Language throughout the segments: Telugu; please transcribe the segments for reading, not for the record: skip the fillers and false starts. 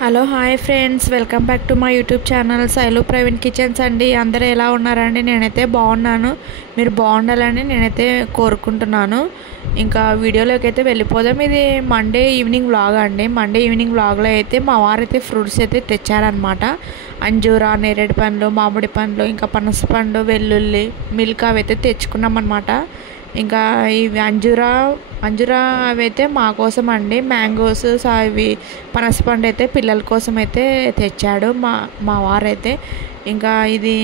Hello hi friends, welcome back to my YouTube channel Shailu Praveen kitchens అండి. అందరూ ఎలా ఉన్నారండి? నేనైతే బాగున్నాను. మీరు బాగుండాలని నేనైతే కోరుకుంటున్నాను. ఇంకా వీడియోలోకి అయితే వెళ్ళిపోదాం. ఇది మండే ఈవినింగ్ వ్లాగ్ అండి. మండే ఈవినింగ్ వ్లాగ్లో అయితే మా వారైతే ఫ్రూట్స్ అయితే తెచ్చారనమాట. అంజూరా, నేరేడు పండ్లు, మామిడి పండ్లు, ఇంకా పనస పండు, వెల్లుల్లి, మిల్క్ అవి అయితే తెచ్చుకున్నాం అనమాట. ఇంకా ఇవి అంజూరా అవైతే మా కోసం అండి. మ్యాంగోస్ ఇవి పనసపండు అయితే పిల్లల కోసం అయితే తెచ్చాడు మా వారైతే. ఇంకా ఇది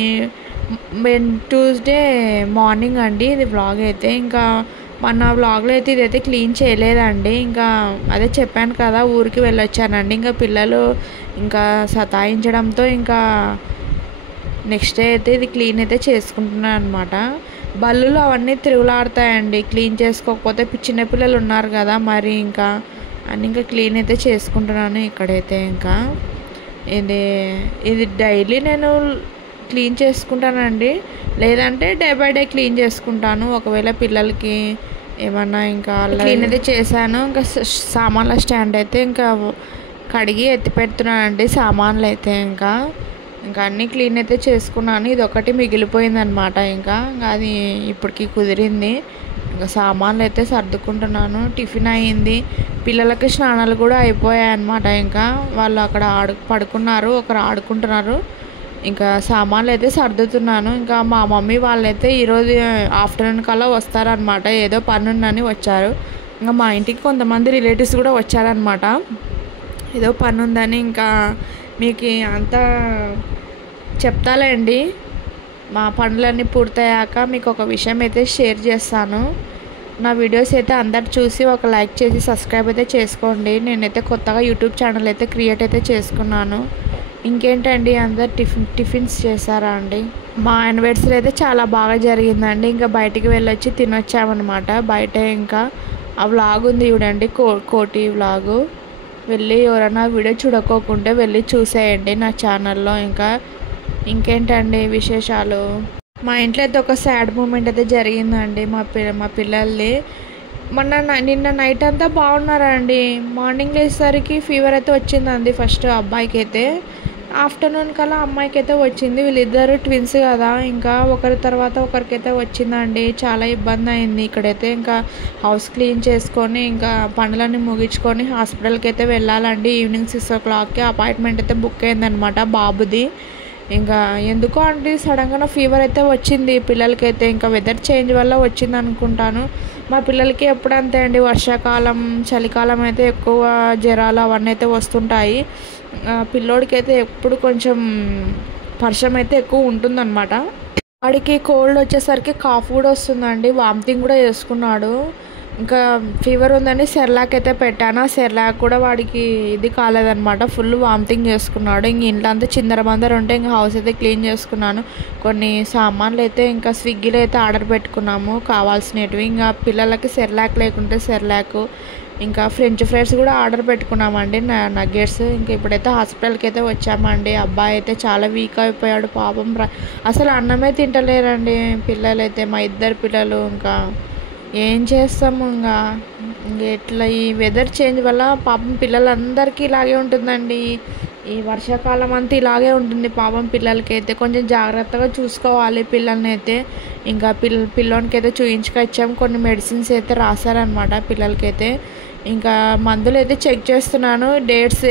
ట్యూస్డే మార్నింగ్ అండి ఇది వ్లాగ్ అయితే. ఇంకా మన వ్లాగ్లో అయితే ఇదైతే క్లీన్ చేయలేదండి. ఇంకా అదే చెప్పాను కదా, ఊరికి వెళ్ళొచ్చానండి. ఇంకా పిల్లలు ఇంకా సతాయించడంతో ఇంకా నెక్స్ట్ డే అయితే ఇది క్లీన్ అయితే చేసుకుంటున్నాను అనమాట. బల్లులు అవన్నీ తిరుగులాడతాయండి క్లీన్ చేసుకోకపోతే. చిన్నపిల్లలు ఉన్నారు కదా, మరి ఇంకా అన్నీ ఇంకా క్లీన్ అయితే చేసుకుంటున్నాను ఇక్కడైతే. ఇంకా ఇది డైలీ నేను క్లీన్ చేసుకుంటానండి, లేదంటే డే బై డే క్లీన్ చేసుకుంటాను. ఒకవేళ పిల్లలకి ఏమన్నా ఇంకా క్లీన్ అయితే చేశాను. ఇంకా సామాన్ల స్టాండ్ అయితే ఇంకా కడిగి ఎత్తి పెడుతున్నానండి సామాన్లు అయితే. ఇంకా అన్నీ క్లీన్ అయితే చేసుకున్నాను. ఇది ఒకటి మిగిలిపోయిందనమాట. ఇంకా అది ఇప్పటికి కుదిరింది. ఇంకా సామాన్లు అయితే సర్దుకుంటున్నాను. టిఫిన్ అయ్యింది, పిల్లలకి స్నానాలు కూడా అయిపోయాయి అన్నమాట. ఇంకా వాళ్ళు అక్కడ పడుకున్నారు, ఒకరు ఆడుకుంటున్నారు. ఇంకా సామాన్లు అయితే సర్దుతున్నాను. ఇంకా మా మమ్మీ వాళ్ళైతే ఈరోజు ఆఫ్టర్నూన్ కల్లా వస్తారనమాట. ఏదో పని ఉందని వచ్చారు. ఇంకా మా ఇంటికి కొంతమంది రిలేటివ్స్ కూడా వచ్చారనమాట. ఏదో పని ఉందని. ఇంకా మీకు అంతా చెప్తాలేండి. మా పనులన్నీ పూర్తయ్యాక మీకు ఒక విషయం అయితే షేర్ చేస్తాను. నా వీడియోస్ అయితే అందరు చూసి ఒక లైక్ చేసి సబ్స్క్రైబ్ అయితే చేసుకోండి. నేనైతే కొత్తగా యూట్యూబ్ ఛానల్ అయితే క్రియేట్ అయితే చేసుకున్నాను. ఇంకేంటండి, అందరు టిఫిన్స్ చేశారా అండి? మా యానివర్సరీ అయితే చాలా బాగా జరిగిందండి. ఇంకా బయటికి వెళ్ళొచ్చి తినొచ్చామన్నమాట బయట. ఇంకా ఆ వ్లాగ్ ఉంది చూడండి, కోటి వ్లాగు. వెళ్ళి ఎవరైనా వీడియో చూడకోకుంటే వెళ్ళి చూసేయండి నా ఛానల్లో. ఇంకేంటండి విశేషాలు? మా ఇంట్లో అయితే ఒక సాడ్ మూమెంట్ అయితే జరిగిందండి. మా పిల్లల్ది నిన్న నైట్ అంతా బాగున్నారండి. మార్నింగ్ లేచేసరికి ఫీవర్ అయితే వచ్చిందండి. ఫస్ట్ అబ్బాయికి అయితే, ఆఫ్టర్నూన్ కల్లా అమ్మాయికి అయితే వచ్చింది. వీళ్ళిద్దరు ట్విన్స్ కదా, ఇంకా ఒకరి తర్వాత ఒకరికైతే వచ్చిందండి. చాలా ఇబ్బంది అయింది ఇక్కడైతే. ఇంకా హౌస్ క్లీన్ చేసుకొని ఇంకా పనులన్నీ ముగించుకొని హాస్పిటల్కి అయితే వెళ్ళాలండి. ఈవినింగ్ 6 o'clockకి అపాయింట్మెంట్ అయితే బుక్ అయిందనమాట బాబుది. ఇంకా ఎందుకో అంటే సడన్గా ఫీవర్ అయితే వచ్చింది పిల్లలకైతే. ఇంకా వెదర్ చేంజ్ వల్ల వచ్చింది అనుకుంటాను. మా పిల్లలకి ఎప్పుడంతే అండి, వర్షాకాలం చలికాలం అయితే ఎక్కువ జ్వరాలు అవన్నీ అయితే వస్తుంటాయి. పిల్లోడికి అయితే ఎప్పుడు కొంచెం వర్షం అయితే ఎక్కువ ఉంటుందన్నమాట. వాడికి కోల్డ్ వచ్చేసరికి కాఫ్ కూడా వస్తుందండి, వామిటింగ్ కూడా చేసుకున్నాడు. ఇంకా ఫీవర్ ఉందని సెర్లాక్ అయితే పెట్టాను. ఆ సెర్లాక్ కూడా వాడికి ఇది కాలేదనమాట, ఫుల్ వామిటింగ్ చేసుకున్నాడు. ఇంక ఇంట్లో అంతా చిందరబందరు ఉంటే ఇంకా హౌస్ అయితే క్లీన్ చేసుకున్నాను. కొన్ని సామాన్లు అయితే ఇంకా స్విగ్గీలో అయితే ఆర్డర్ పెట్టుకున్నాము కావాల్సినవి. ఇంకా పిల్లలకి సెర్లాక్ లేకుంటే సెర్లాక్, ఇంకా ఫ్రెంచ్ ఫ్రైస్ కూడా ఆర్డర్ పెట్టుకున్నామండి, నగ్గెట్స్. ఇంకా ఇప్పుడైతే హాస్పిటల్కి అయితే వచ్చామండి. అబ్బాయి అయితే చాలా వీక్ అయిపోయాడు పాపం. అసలు అన్నమే తింటలేరండి పిల్లలైతే, మా ఇద్దరు పిల్లలు. ఇంకా ఏం చేస్తాము, ఇంకా ఎట్లా ఈ వెదర్ చేంజ్ వల్ల పాపం పిల్లలందరికీ ఇలాగే ఉంటుందండి. ఈ వర్షాకాలం అంతా ఇలాగే ఉంటుంది పాపం పిల్లలకి అయితే. కొంచెం జాగ్రత్తగా చూసుకోవాలి పిల్లల్ని అయితే. ఇంకా పిల్లోనికి అయితే చూయించుకొచ్చాము. కొన్ని మెడిసిన్స్ అయితే రాశారనమాట పిల్లలకైతే. ఇంకా మందులు అయితే చెక్ చేస్తున్నాను.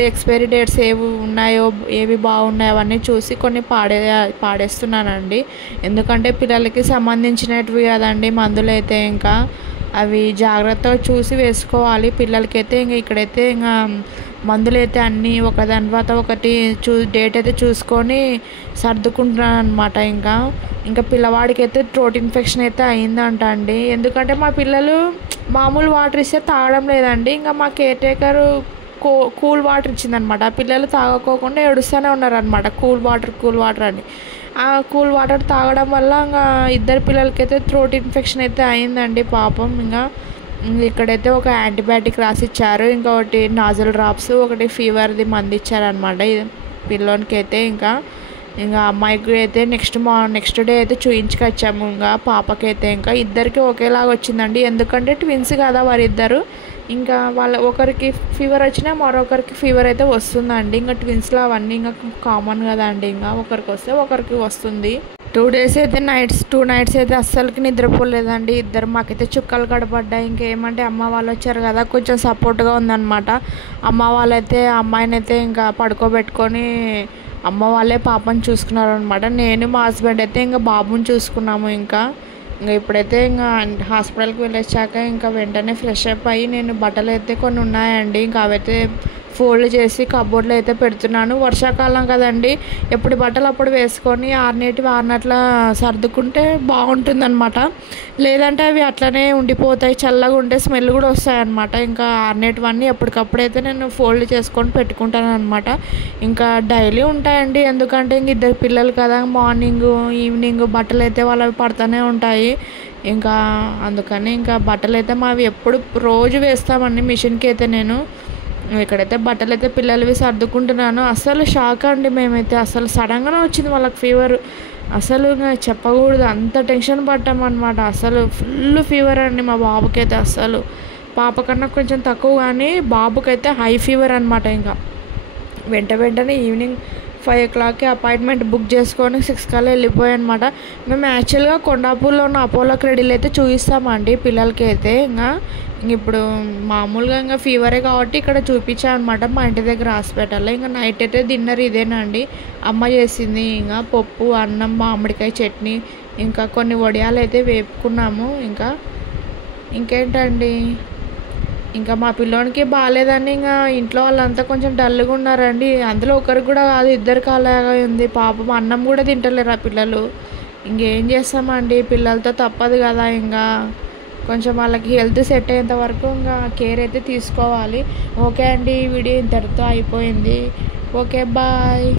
ఎక్స్పైరీ డేట్స్ ఏవి ఉన్నాయో, ఏవి బాగున్నాయో అవన్నీ చూసి కొన్ని పాడేస్తున్నానండి. ఎందుకంటే పిల్లలకి సంబంధించినవి కదండి మందులు అయితే. ఇంకా అవి జాగ్రత్తగా చూసి వేసుకోవాలి పిల్లలకైతే. ఇంకా ఇక్కడైతే ఇంకా మందులు అయితే అన్నీ ఒకదాని తర్వాత ఒకటి డేట్ అయితే చూసుకొని సర్దుకుంటున్నాను అనమాట. ఇంకా పిల్లవాడికి అయితే థ్రోట్ ఇన్ఫెక్షన్ అయితే అయిందంట అండి. ఎందుకంటే మా పిల్లలు మామూలు వాటర్ ఇస్తే తాగడం లేదండి. ఇంకా మా కేర్ టేకర్ కూల్ వాటర్ ఇచ్చిందనమాట. పిల్లలు తాగకోకుండా ఏడుస్తూనే ఉన్నారనమాట, కూల్ వాటర్ అని. ఆ కూల్ వాటర్ తాగడం వల్ల ఇంకా ఇద్దరు పిల్లలకైతే థ్రోట్ ఇన్ఫెక్షన్ అయితే అయిందండి పాపం. ఇక్కడైతే ఒక యాంటీబయాటిక్ రాసి ఇచ్చారు, ఇంకొకటి నాజల్ డ్రాప్స్, ఒకటి ఫీవర్ది మంది ఇచ్చారనమాట పిల్లోనికి అయితే. ఇంకా ఇంకా అమ్మాయికి అయితే నెక్స్ట్ డే అయితే చూయించుకొచ్చాము. ఇంకా పాపకైతే ఇంకా ఇద్దరికి ఒకేలాగా వచ్చిందండి. ఎందుకంటే ట్విన్స్ కదా వారిద్దరు. ఇంకా ఒకరికి ఫీవర్ వచ్చినా మరొకరికి ఫీవర్ అయితే వస్తుందండి. ఇంకా ట్విన్స్లో అవన్నీ ఇంకా కామన్ కదా అండి. ఇంకా ఒకరికి వస్తే ఒకరికి వస్తుంది. 2 days అయితే 2 nights అయితే అస్సలకి నిద్రపోలేదండి. ఇద్దరు మాకైతే చుక్కలు కడపడ్డాయి. ఇంకేమంటే అమ్మ వాళ్ళు వచ్చారు కదా, కొంచెం సపోర్ట్గా ఉందన్నమాట. అమ్మ వాళ్ళైతే అమ్మాయిని అయితే ఇంకా పడుకోబెట్టుకొని అమ్మ వాళ్ళే పాపని చూసుకున్నారు అనమాట. నేను మా హస్బెండ్ అయితే ఇంకా బాబుని చూసుకున్నాము. ఇంకా ఇప్పుడైతే ఇంకా హాస్పిటల్కి వెళ్ళొచ్చాక ఇంకా వెంటనే ఫ్రెష్ అప్ అయ్యి నేను బట్టలు అయితే కొన్ని ఉన్నాయండి. ఇంకా అవైతే ఫోల్డ్ చేసి కబోర్డ్లో అయితే పెడుతున్నాను. వర్షాకాలం కదండి, ఎప్పుడు బట్టలు అప్పుడు వేసుకొని ఆరినట్లా సర్దుకుంటే బాగుంటుందన్నమాట. లేదంటే అవి అట్లనే ఉండిపోతాయి, చల్లగా ఉంటే స్మెల్ కూడా వస్తాయన్నమాట. ఇంకా ఆరినటివన్నీ ఎప్పటికప్పుడైతే నేను ఫోల్డ్ చేసుకొని పెట్టుకుంటాను అనమాట. ఇంకా డైలీ ఉంటాయండి, ఎందుకంటే ఇంక ఇద్దరు పిల్లలు కదా, మార్నింగ్ ఈవినింగ్ బట్టలు అయితే వాళ్ళవి పడుతూనే ఉంటాయి. ఇంకా అందుకని ఇంకా బట్టలు అయితే మావి ఎప్పుడు రోజు వేస్తామండి మిషన్కి అయితే. నేను ఇక్కడైతే బట్టలు అయితే పిల్లలవి సర్దుకుంటున్నాను. అసలు షాక్ అండి మేమైతే. అసలు సడన్గానే వచ్చింది వాళ్ళకి ఫీవర్. అసలు ఇంకా చెప్పకూడదు, అంత టెన్షన్ పడ్డామన్నమాట. అసలు ఫుల్ ఫీవర్ అండి మా బాబుకైతే. అసలు పాప కన్నా కొంచెం తక్కువ, కానీ బాబుకైతే హై ఫీవర్ అనమాట. ఇంకా వెంటనే ఈవినింగ్ 5 o'clockకి అపాయింట్మెంట్ బుక్ చేసుకొని 6 కల్లా వెళ్ళిపోయాయి అనమాట. మేము యాక్చువల్గా కొండాపూర్లో ఉన్న అపోలో క్రెడిల్ అయితే చూపిస్తామండి పిల్లలకి అయితే. ఇంకా ఇప్పుడు మామూలుగా ఇంకా ఫీవరే కాబట్టి ఇక్కడ చూపించామన్నమాట మా ఇంటి దగ్గర హాస్పిటల్లో. ఇంకా నైట్ అయితే డిన్నర్ ఇదేనండి, అమ్మ చేసింది. ఇంకా పప్పు, అన్నం, మామిడికాయ చట్నీ, ఇంకా కొన్ని వడియాలు అయితే వేపుకున్నాము. ఇంకేంటండి, ఇంకా మా పిల్లోనికి బాగాలేదని ఇంకా ఇంట్లో వాళ్ళంతా కొంచెం డల్గా ఉన్నారండి. అందులో ఒకరికి కూడా కాదు, ఇద్దరికి అలాగా ఉంది. పాపం అన్నం కూడా తింటలేరు ఆ పిల్లలు. ఇంకేం చేస్తామండి, పిల్లలతో తప్పదు కదా. ఇంకా కొంచెం వాళ్ళకి హెల్త్ సెట్ అయ్యేంత వరకు ఇంకా కేర్ అయితే తీసుకోవాలి. ఓకే అండి, ఈ వీడియో ఇంతటితో అయిపోయింది. Okay, bye.